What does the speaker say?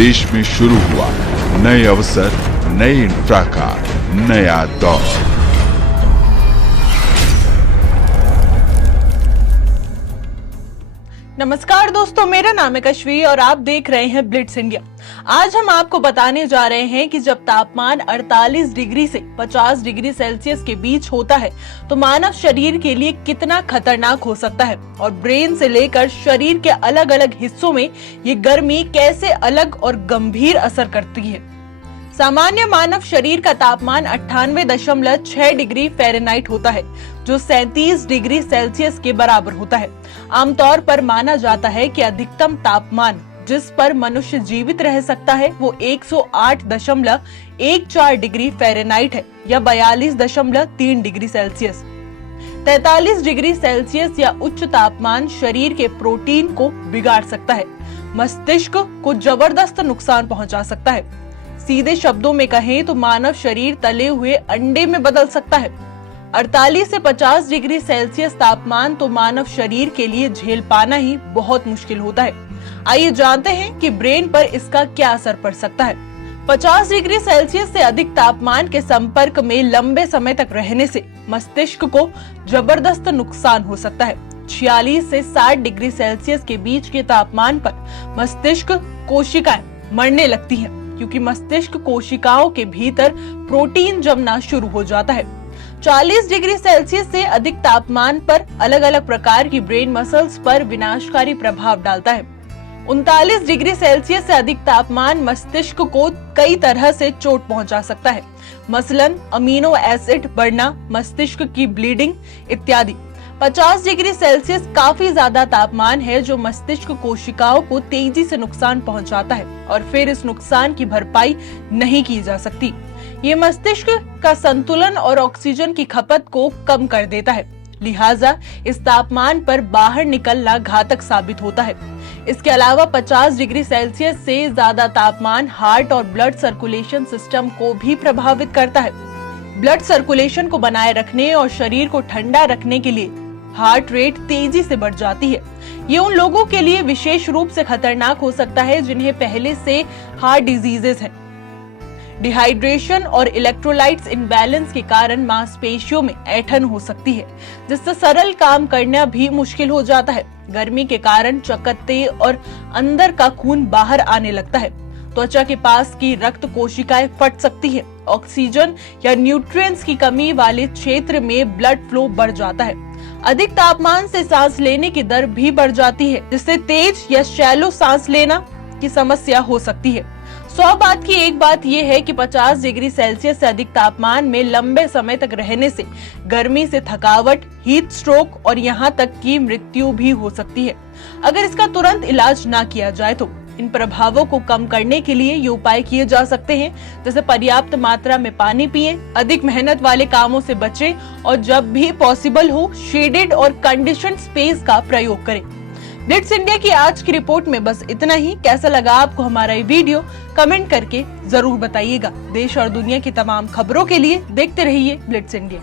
देश में शुरू हुआ नए अवसर, नए इंफ्रा का नया दौर। नमस्कार दोस्तों, मेरा नाम है कश्वी और आप देख रहे हैं ब्लिट्स इंडिया। आज हम आपको बताने जा रहे हैं कि जब तापमान 48 डिग्री से 50 डिग्री सेल्सियस के बीच होता है तो मानव शरीर के लिए कितना खतरनाक हो सकता है और ब्रेन से लेकर शरीर के अलग अलग हिस्सों में ये गर्मी कैसे अलग और गंभीर असर करती है। सामान्य मानव शरीर का तापमान 98.6 डिग्री फ़ारेनहाइट होता है, जो 37 डिग्री सेल्सियस के बराबर होता है। आमतौर पर माना जाता है कि अधिकतम तापमान जिस पर मनुष्य जीवित रह सकता है वो 108.14 डिग्री फ़ारेनहाइट है या 42.3 डिग्री सेल्सियस। 43 डिग्री सेल्सियस या उच्च तापमान शरीर के प्रोटीन को बिगाड़ सकता है, मस्तिष्क को जबरदस्त नुकसान पहुंचा सकता है। सीधे शब्दों में कहें तो मानव शरीर तले हुए अंडे में बदल सकता है। 48 से 50 डिग्री सेल्सियस तापमान तो मानव शरीर के लिए झेल पाना ही बहुत मुश्किल होता है। आइए जानते हैं कि ब्रेन पर इसका क्या असर पड़ सकता है। 50 डिग्री सेल्सियस से अधिक तापमान के संपर्क में लंबे समय तक रहने से मस्तिष्क को जबरदस्त नुकसान हो सकता है। 46 से 60 डिग्री सेल्सियस के बीच के तापमान पर मस्तिष्क कोशिकाएं मरने लगती हैं, क्योंकि मस्तिष्क कोशिकाओं के भीतर प्रोटीन जमना शुरू हो जाता है। 40 डिग्री सेल्सियस से अधिक तापमान पर अलग अलग प्रकार की ब्रेन मसल्स पर विनाशकारी प्रभाव डालता है। 39 डिग्री सेल्सियस से अधिक तापमान मस्तिष्क को कई तरह से चोट पहुंचा सकता है, मसलन अमीनो एसिड बढ़ना, मस्तिष्क की ब्लीडिंग इत्यादि। 50 डिग्री सेल्सियस काफी ज्यादा तापमान है जो मस्तिष्क कोशिकाओं को तेजी से नुकसान पहुंचाता है और फिर इस नुकसान की भरपाई नहीं की जा सकती। ये मस्तिष्क का संतुलन और ऑक्सीजन की खपत को कम कर देता है, लिहाजा इस तापमान पर बाहर निकलना घातक साबित होता है। इसके अलावा 50 डिग्री सेल्सियस से ज्यादा तापमान हार्ट और ब्लड सर्कुलेशन सिस्टम को भी प्रभावित करता है। ब्लड सर्कुलेशन को बनाए रखने और शरीर को ठंडा रखने के लिए हार्ट रेट तेजी से बढ़ जाती है। ये उन लोगों के लिए विशेष रूप से खतरनाक हो सकता है जिन्हें पहले से हार्ट डिजीजेस हैं। डिहाइड्रेशन और इलेक्ट्रोलाइट्स इम्बैलेंस के कारण मांसपेशियों में ऐंठन हो सकती है, जिससे सरल काम करना भी मुश्किल हो जाता है। गर्मी के कारण चकत्ते और अंदर का खून बाहर आने लगता है। त्वचा के पास की रक्त कोशिकाएं फट सकती है। ऑक्सीजन या न्यूट्रिएंट्स की कमी वाले क्षेत्र में ब्लड फ्लो बढ़ जाता है। अधिक तापमान से सांस लेने की दर भी बढ़ जाती है, जिससे तेज या शैलो सांस लेना की समस्या हो सकती है। 100 बात की एक बात यह है कि 50 डिग्री सेल्सियस से अधिक तापमान में लंबे समय तक रहने से गर्मी से थकावट, हीट स्ट्रोक और यहाँ तक कि मृत्यु भी हो सकती है। अगर इसका तुरंत इलाज ना किया जाए तो इन प्रभावों को कम करने के लिए ये उपाय किए जा सकते हैं, जैसे पर्याप्त मात्रा में पानी पिएं, अधिक मेहनत वाले कामों से बचें और जब भी पॉसिबल हो शेडेड और कंडीशन्ड स्पेस का प्रयोग करें। ब्लिट्स इंडिया की आज की रिपोर्ट में बस इतना ही। कैसा लगा आपको हमारा ये वीडियो, कमेंट करके जरूर बताइएगा। देश और दुनिया की तमाम खबरों के लिए देखते रहिए ब्लिट्स इंडिया।